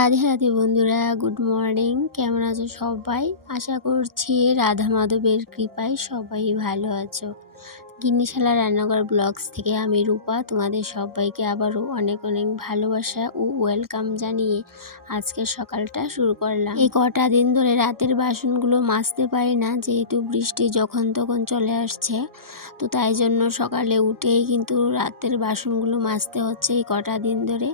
রাধে রাধে বন্ধুরা, good morning. কেমন আছো সবাই? আশা করছি রাধা মাধবের কৃপায় সবাই ভালো আছো। গিন্নিশালা রান্নাঘর ব্লগস থেকে আমি রূপা তোমাদের সবাইকে আবারও অনেক অনেক ভালোবাসা ও ওয়েলকাম জানিয়ে আজকের সকালটা শুরু করলাম। এই কটা দিন ধরে রাতের বাসনগুলো মাজতে পারি না, যেহেতু বৃষ্টি যখন তখন চলে আসছে। তো তাই জন্য সকালে উঠেই কিন্তু রাতের বাসনগুলো মাজতে হচ্ছে এই কটা দিন ধরে।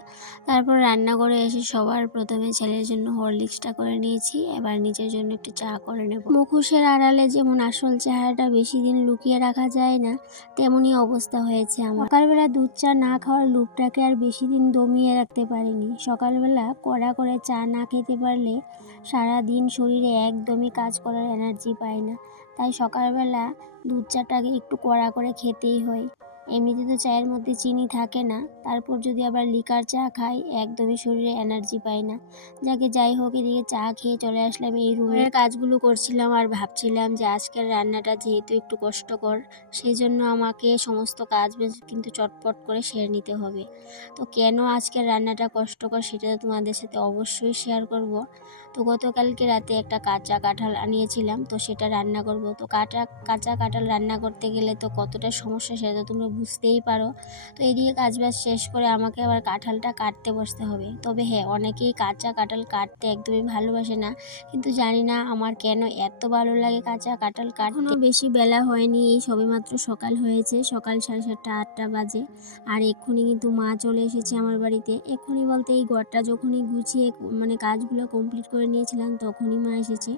তারপর রান্নাঘরে এসে সবার প্রথমে ছেলের জন্য হরলিক্সটা করে নিয়েছি, এবার নিজের জন্য একটু চা করে নেব। মুখোশের আড়ালে যেমন আসল চেহারাটা বেশি দিন লুকিয়ে রাখা যায় না, তেমনই অবস্থা হয়েছে আমার। সকালবেলা দুধ চা না খাওয়ার লোভটাকে আর বেশি দিন দমিয়ে রাখতে পারিনি। সকালবেলা কড়া করে চা না খেতে পারলে সারা দিন শরীরে একদমই কাজ করার এনার্জি পায় না। তাই সকালবেলা দুধ চাটাকে একটু কড়া করে খেতেই হয়। এমনিতে তো চায়ের মধ্যে চিনি থাকে না, তারপর যদি আবার লিকার চা খাই একদমই শরীরে এনার্জি পাই না। যাই হোক, এদিকে চা খেয়ে চলে আসলাম এই রুমের কাজগুলো করছিলাম আর ভাবছিলাম যে আজকের রান্নাটা যেহেতু একটু কষ্টকর, সেই জন্য আমাকে সমস্ত কাজ কিন্তু চটপট করে সেরে নিতে হবে। তো কেন আজকের রান্নাটা কষ্টকর সেটা তোমাদের সাথে অবশ্যই শেয়ার করব। তো গতকালকে রাতে একটা কাঁচা কাঁঠাল আনিয়েছিলাম, তো সেটা রান্না করব। তো কাঁচা কাঁঠাল রান্না করতে গেলে তো কতটা সমস্যা সেটা তো তোমরা বুঝতেই পারো। তো এদিকে কাজবাজ শেষ করে আমাকে আবার কাঁঠালটা কাটতে বসতে হবে। তবে হ্যাঁ, অনেকেই কাঁচা কাঁঠাল কাটতে একদমই ভালোবাসে না, কিন্তু জানি না আমার কেন এত ভালো লাগে কাঁচা কাঁঠাল কাটতে। এখনো বেশি বেলা হয়নি, এই সবেমাত্র সকাল হয়েছে, সকাল 7:30 8টা বাজে। আর এক্ষুনি কিন্তু মা চলে এসেছে আমার বাড়িতে। এক্ষুনি বলতে এই ঘরটা যখনই গুছিয়ে কাজগুলো কমপ্লিট করে নিয়েছিলাম তখনই মা এসেছে।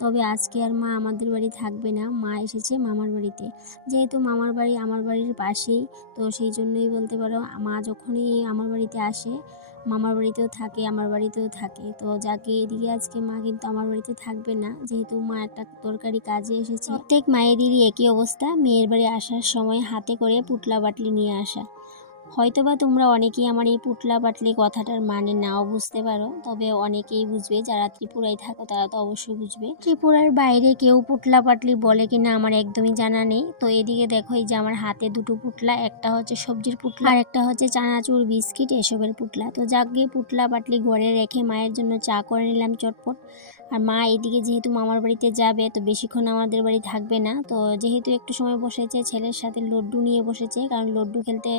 তবে আজকে আর মা আমাদের বাড়ি থাকবে না, মা এসেছে মামার বাড়িতে। যেহেতু মামার বাড়ি আমার বাড়ির পাশেই, তো সেই জন্যই বলতে পারো মা যখনই আমার বাড়িতে আসে মামার বাড়িতেও থাকে, আমার বাড়িতেও থাকে। তো এদিকে আজকে মা কিন্তু আমার বাড়িতে থাকবে না, যেহেতু মা একটা তরকারি কাজে এসেছে। প্রত্যেক মায়েদেরই একই অবস্থা, মেয়ের বাড়ি আসার সময় হাতে করে পুটলা বাটলি নিয়ে আসা। হয়তোবা তোমরা অনেকেই আমার এই পুটলা পাটলি কথাটার মানে নাও বুঝতে পারো, তবে অনেকেই বুঝবে। যারা ত্রিপুরায় থাকো তারা তো অবশ্যই বুঝবে। ত্রিপুরার বাইরে কেউ পুটলা পাটলি বলে কিনা আমার একদমই জানা নেই। তো এদিকে দেখো, এই যে আমার হাতে দুটো পুটলা, একটা হচ্ছে সবজির পুটলা আর একটা হচ্ছে চানাচুর বিস্কিট এসবের পুটলা। তো গিয়ে পুটলা পাটলি ঘরে রেখে মায়ের জন্য চা করে নিলাম চটপট। আর মা এদিকে যেহেতু মামার বাড়িতে যাবে, তো বেশিক্ষণ আমাদের বাড়ি থাকবে না। তো যেহেতু একটু সময় বসেছে, ছেলের সাথে লড্ডু নিয়ে বসেছে, কারণ লড্ডু খেলতে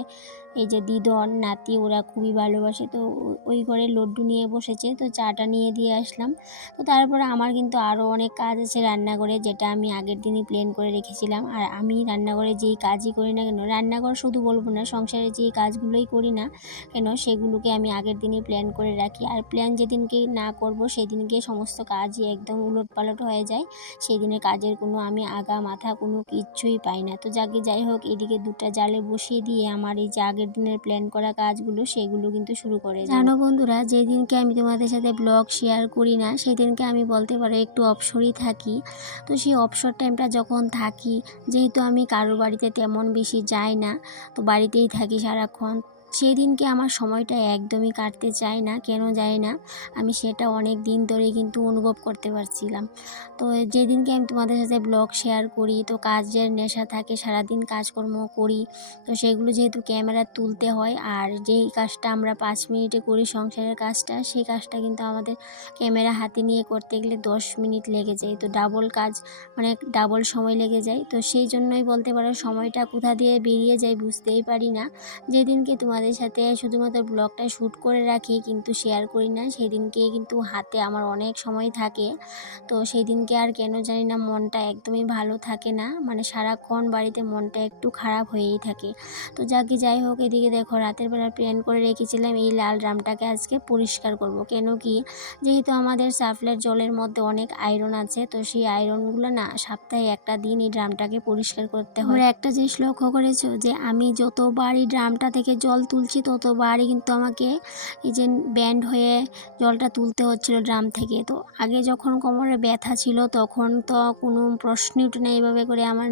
এই যে দিদন নাতি ওরা খুবই ভালোবাসে। তো ওই ঘরে লড্ডু নিয়ে বসেছে, তো চাটা নিয়ে দিয়ে আসলাম। তো তারপরে আমার কিন্তু আরও অনেক কাজ আছে রান্নাঘরে, যেটা আমি আগের দিনই প্ল্যান করে রেখেছিলাম। আর আমি রান্নাঘরে যেই কাজই করি না কেন, রান্নাঘর শুধু বলবো না, সংসারে যেই কাজগুলোই করি না কেন সেগুলোকে আমি আগের দিনই প্ল্যান করে রাখি। আর প্ল্যান যেদিনকে না করব সেদিনকে সমস্ত কাজই একদম উলটপালট হয়ে যায়। সেই দিনের কাজের কোনো আমি আগা মাথা কোনো কিচ্ছুই পাই না। তো যাই হোক, এদিকে দুটা জালে বসিয়ে দিয়ে আমার এই যে আগের দিনের প্ল্যান করা কাজগুলো সেগুলো কিন্তু শুরু করে যাব। জানো বন্ধুরা, যেদিনকে আমি তোমাদের সাথে ব্লগ শেয়ার করি না সেদিনকে আমি বলতে পারো একটু অবসরই থাকি। তো সেই অবসর টাইমটা যখন থাকি, যেহেতু আমি কারোর বাড়িতে তেমন বেশি যাই না, তো বাড়িতেই থাকি সারাক্ষণ, সেদিনকে আমার সময়টা একদমই কাটতে চায় না, কেন যায় না আমি সেটা অনেক দিন ধরে কিন্তু অনুভব করতে পারছিলাম। তো যেদিনকে আমি তোমাদের সাথে ব্লগ শেয়ার করি, তো কাজের নেশা থাকে, সারাদিন কাজকর্ম করি, তো সেগুলো যেহেতু ক্যামেরা তুলতে হয়, আর যেই কাজটা আমরা 5 মিনিটে করি সংসারের কাজটা, সেই কাজটা কিন্তু আমাদের ক্যামেরা হাতে নিয়ে করতে গেলে 10 মিনিট লেগে যায়। তো ডাবল কাজ, ডাবল সময় লেগে যায়। তো সেই জন্যই বলতে পারো সময়টা কোথা দিয়ে বেরিয়ে যায় বুঝতেই পারি না। যেদিনকে তোমাদের সাথে শুধুমাত্র ব্লগটা শ্যুট করে রাখি কিন্তু শেয়ার করি না, সেদিনকে কিন্তু হাতে আমার অনেক সময় থাকে। তো সেই দিনকে আর কেন জানি না মনটা একদমই ভালো থাকে না, সারাক্ষণ বাড়িতে মনটা একটু খারাপ হয়েই থাকে। তো যাই হোক, এদিকে দেখো রাতের বেলা প্ল্যান করে রেখেছিলাম এই লাল ড্রামটাকে আজকে পরিষ্কার করব। কেন কি, যেহেতু আমাদের সাপ্লাইয়ের জলের মধ্যে অনেক আয়রন আছে, তো সেই আয়রনগুলো না সপ্তাহে একটা দিন এই ড্রামটাকে পরিষ্কার করতে হয়। একটা জিনিস লক্ষ্য করেছো যে আমি যতবার এই ড্রামটা থেকে জল তুলছি ততবারই কিন্তু আমাকে এই যে ব্যান্ড হয়ে জলটা তুলতে হচ্ছিল ড্রাম থেকে। তো আগে যখন কোমরে ব্যথা ছিল তখন তো কোনো প্রশ্নই উঠে না এইভাবে করে আমার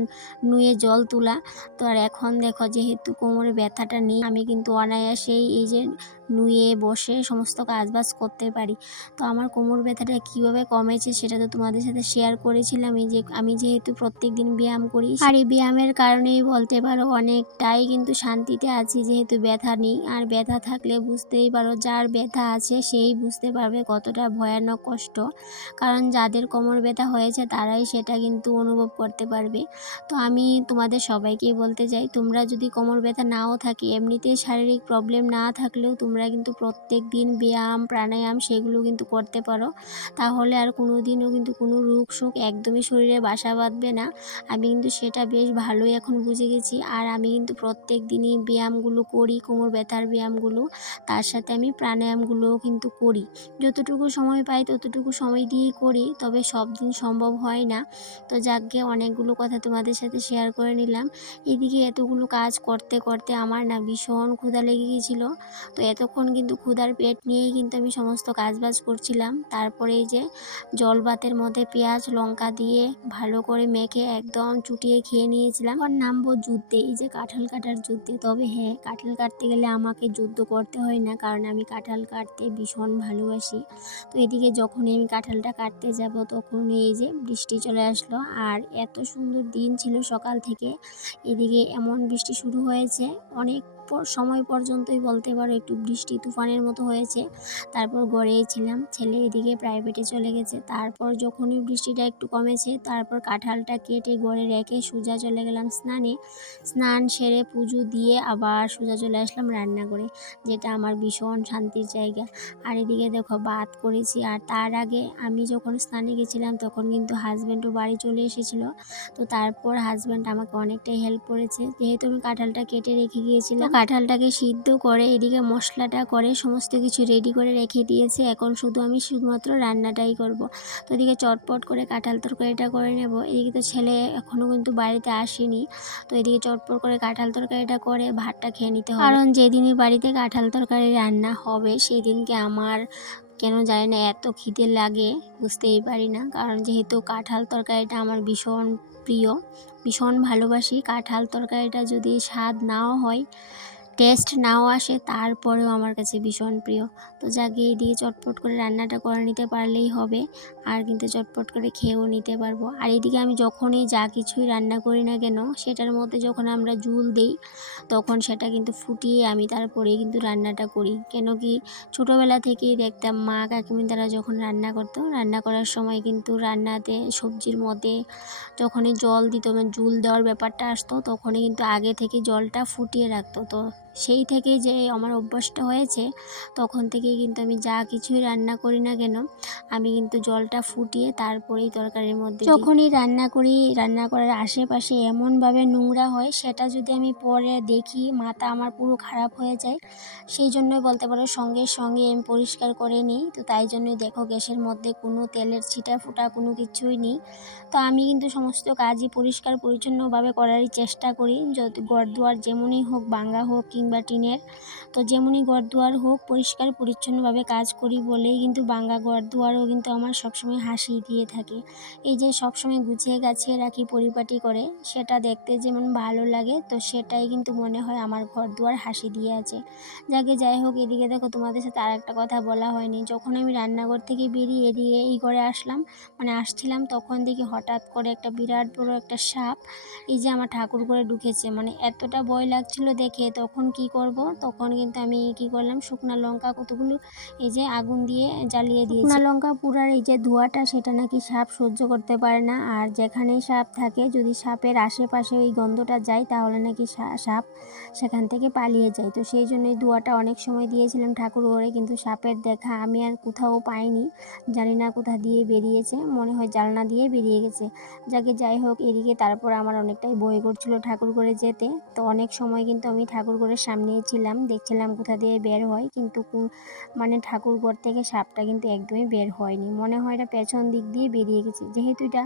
নুয়ে জল তোলা। তো আর এখন দেখো, যেহেতু কোমরে ব্যথাটা নেই, আমি কিন্তু অনায়াসেই এই যে নুয়ে বসে সমস্ত কাজবাজ করতে পারি। তো আমার কোমর ব্যথাটা কীভাবে কমেছে সেটা তো তোমাদের সাথে শেয়ার করেছিলাম। এই যে আমি যেহেতু প্রত্যেক দিন ব্যায়াম করি, আর এই ব্যায়ামের কারণেই বলতে পারো অনেকটাই কিন্তু শান্তিতে আছি, যেহেতু ব্যথা ব্যথা নেই। আর ব্যথা থাকলে বুঝতেই পারো, যার ব্যথা আছে সেই বুঝতে পারবে কতটা ভয়ানক কষ্ট। কারণ যাদের কোমর ব্যথা হয়েছে তারাই সেটা কিন্তু অনুভব করতে পারবে। তো আমি তোমাদের সবাইকেই বলতে চাই, তোমরা যদি কোমর ব্যথা নাও থাকে, এমনিতেই শারীরিক প্রবলেম না থাকলেও তোমরা কিন্তু প্রত্যেক দিন ব্যায়াম প্রাণায়াম সেগুলো কিন্তু করতে পারো। তাহলে আর কোনো দিনও কিন্তু কোনো রোগ শোক একদমই শরীরে বাসা বাঁধবে না। আমি কিন্তু সেটা বেশ ভালোই এখন বুঝে গেছি। আর আমি কিন্তু প্রত্যেক দিনই ব্যায়ামগুলো করি, কোমর ব্যথার ব্যায়ামগুলো। তার সাথে আমি প্রাণায়ামগুলোও কিন্তু করি। যতটুকু সময় পাই ততটুকু সময় দিয়েই করি, তবে সব দিন সম্ভব হয় না। তো যাকগে, অনেকগুলো কথা তোমাদের সাথে শেয়ার করে নিলাম। এদিকে এতগুলো কাজ করতে করতে আমার না ভীষণ ক্ষুধা লেগে গিয়েছিলো। তো এতক্ষণ কিন্তু ক্ষুধার পেট নিয়েই কিন্তু আমি সমস্ত কাজবাজ করছিলাম। তারপরে এই যে জল ভাতের মধ্যে পেঁয়াজ লঙ্কা দিয়ে ভালো করে মেখে একদম চুটিয়ে খেয়ে নিয়েছিলাম। আর নামবো যুদ্ধে, এই যে কাঁঠাল কাটার যুদ্ধে। তবে হ্যাঁ, কাঁঠাল কাটতে গেলে আমাকে যুদ্ধ করতে হয় না, কারণ আমি কাঁঠাল কাটতে ভীষণ ভালোবাসি। তো এদিকে যখনই আমি কাঁঠালটা কাটতে যাব তখন এই যে বৃষ্টি চলে আসলো। আর এত সুন্দর দিন ছিল সকাল থেকে, এদিকে এমন বৃষ্টি শুরু হয়েছে অনেক সময় পর্যন্তই বলতে পারো, একটু বৃষ্টি তুফানের মতো হয়েছে। তারপর ঘরেই ছিলাম, ছেলে এদিকে প্রাইভেটে চলে গেছে। তারপর যখনই বৃষ্টিটা একটু কমেছে তারপর কাঁঠালটা কেটে ঘরে রেখে সোজা চলে গেলাম স্নানে। স্নান সেরে পুজো দিয়ে আবার সোজা চলে আসলাম রান্না করে, যেটা আমার ভীষণ শান্তির জায়গা। আর এদিকে দেখো ভাত করেছি। আর তার আগে আমি যখন স্নানে গেছিলাম তখন কিন্তু হাজব্যান্ডও বাড়ি চলে এসেছিলো। তো তারপর হাজব্যান্ড আমাকে অনেকটাই হেল্প করেছে, যেহেতু আমি কাঁঠালটা কেটে রেখে গিয়েছিলাম। কাঁঠালটাকে সিদ্ধ করে এদিকে মশলাটা করে সমস্ত কিছু রেডি করে রেখে দিয়েছে। এখন আমি শুধুমাত্র রান্নাটাই করব। তো এদিকে চটপট করে কাঁঠাল তরকারিটা করে নেব। এদিকে তো ছেলে এখনও কিন্তু বাড়িতে আসেনি। তো এদিকে চটপট করে কাঁঠাল তরকারিটা করে ভাতটা খেয়ে নিতে হবে, কারণ যেদিনই বাড়িতে কাঁঠাল তরকারি রান্না হবে সেই দিনকে আমার কেন জানি না এত খিদে লাগে, বুঝতেই পারি না। কারণ যেহেতু কাঁঠাল তরকারিটা আমার ভীষণ প্রিয়, ভীষণ ভালোবাসি। কাঁঠাল তরকারিটা যদি স্বাদ নাও হয়, টেস্ট নাও আসে, তারপরেও আমার কাছে ভীষণ প্রিয়। তো যাকে এইদিকে চটপট করে রান্নাটা করে নিতে পারলেই হবে, আর কিন্তু চটপট করে খেয়েও নিতে পারবো। আর এদিকে আমি যখনই যা কিছুই রান্না করি না কেন সেটার মধ্যে যখন আমরা ঝুল দিই তখন সেটা কিন্তু ফুটিয়ে আমি তারপরেই কিন্তু রান্নাটা করি। কেন কি, ছোটোবেলা থেকেই দেখতাম মা কাকিমি তারা যখন রান্না করতো, রান্না করার সময় কিন্তু রান্নাতে সবজির মধ্যে যখনই জল দিত, মানে ঝুল দেওয়ার ব্যাপারটা আসতো, তখনই কিন্তু আগে থেকে জলটা ফুটিয়ে রাখতো। তো সেই থেকেই যে আমার অভ্যাসটা হয়েছে, তখন থেকেই কিন্তু আমি যা কিছুই রান্না করি না কেন আমি কিন্তু জলটা ফুটিয়ে তারপরেই তরকারির মধ্যে যখনই রান্না করি, রান্না করার আশেপাশে এমনভাবে নোংরা হয় সেটা যদি আমি পরে দেখি মাথা আমার পুরো খারাপ হয়ে যায়। সেই জন্যই বলতে পারো সঙ্গে সঙ্গে আমি পরিষ্কার করে নিই। তো তাই জন্যই দেখো গ্যাসের মধ্যে কোনো তেলের ছিটা ফোটা কোনো কিছুই নেই। তো আমি কিন্তু সমস্ত কাজই পরিষ্কার পরিচ্ছন্নভাবে করারই চেষ্টা করি, যত ঘরদুয়ার যেমনই হোক, ভাঙা হোক কিংবা টিনের। তো যেমনই ঘরদুয়ার হোক পরিষ্কার পরিচ্ছন্নভাবে কাজ করি বলেই কিন্তু ভাঙা ঘরদুয়ারও কিন্তু আমার সবসময় হাসি দিয়ে থাকে। এই যে সবসময় গুছিয়ে গাছিয়ে রাখি পরিপাটি করে, সেটা দেখতে যেমন ভালো লাগে, তো সেটাই কিন্তু মনে হয় আমার ঘরদুয়ার হাসি দিয়ে আছে। যাই হোক, এদিকে দেখো তোমাদের সাথে আর একটা কথা বলা হয়নি। যখন আমি রান্নাঘর থেকে বেরিয়ে এদিকে এই ঘরে আসলাম, মানে আসছিলাম, তখন দেখি হঠাৎ করে একটা বিরাট বড় একটা সাপ এই যে আমার ঠাকুর ঘরে ঢুকেছে। মানে এতটা ভয় লাগছিল দেখে, তখন কি করব, তখন কিন্তু আমি কি করলাম, শুকনা লঙ্কা কতগুলো এই যে আগুন দিয়ে জ্বালিয়ে দিয়েছি। শুকনা লঙ্কা পুরার এই যে ধোঁয়াটা, সেটা নাকি সাপ সহ্য করতে পারে না। আর যেখানেই সাপ থাকে, যদি সাপের আশেপাশে ওই গন্ধটা যায় তাহলে নাকি সাপ সেখান থেকে পালিয়ে যায়। তো সেই জন্য এই ধোঁয়াটা অনেক সময় দিয়েছিলাম ঠাকুর ঘরে, কিন্তু সাপের দেখা আমি আর কোথাও পাইনি। জানি না কোথা দিয়ে বেরিয়েছে, মনে হয় জানলা দিয়ে বেরিয়ে গেছে। যাই হোক, এদিকে তারপর আমার অনেকটাই ভয় করছিল ঠাকুর ঘরে যেতে। তো অনেক সময় কিন্তু আমি ঠাকুর ঘরের সামনেই ছিলাম, দেখছিলাম কোথা দিয়ে বের হয়, কিন্তু মানে ঠাকুর ঘর থেকে সাপটা কিন্তু একদমই বের হয়নি। মনে হয় এটা পেছন দিক দিয়ে বেরিয়ে গেছে, যেহেতু এটা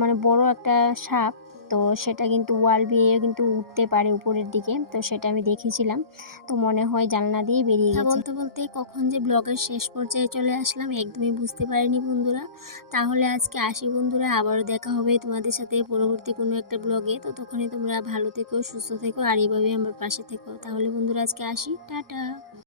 মানে বড় একটা সাপ, তো সেটা কিন্তু ওয়াল বেয়ে কিন্তু উঠতে পারে উপরের দিকে। তো সেটা আমি দেখেছিলাম, তো মনে হয় জানলা দিয়ে বেরিয়ে গেছে। বলতে বলতে কখন যে ব্লগের শেষ পর্যায়ে চলে আসলাম একদমই বুঝতে পারিনি বন্ধুরা। তাহলে আজকে আসি বন্ধুরা, আবারও দেখা হবে তোমাদের সাথে পরবর্তী কোনো একটা ব্লগে। ততক্ষণে তোমরা ভালো থেকো, সুস্থ থেকো, আর এইভাবে আমার পাশে থেকো। তাহলে বন্ধুরা আজকে আসি, টাটা।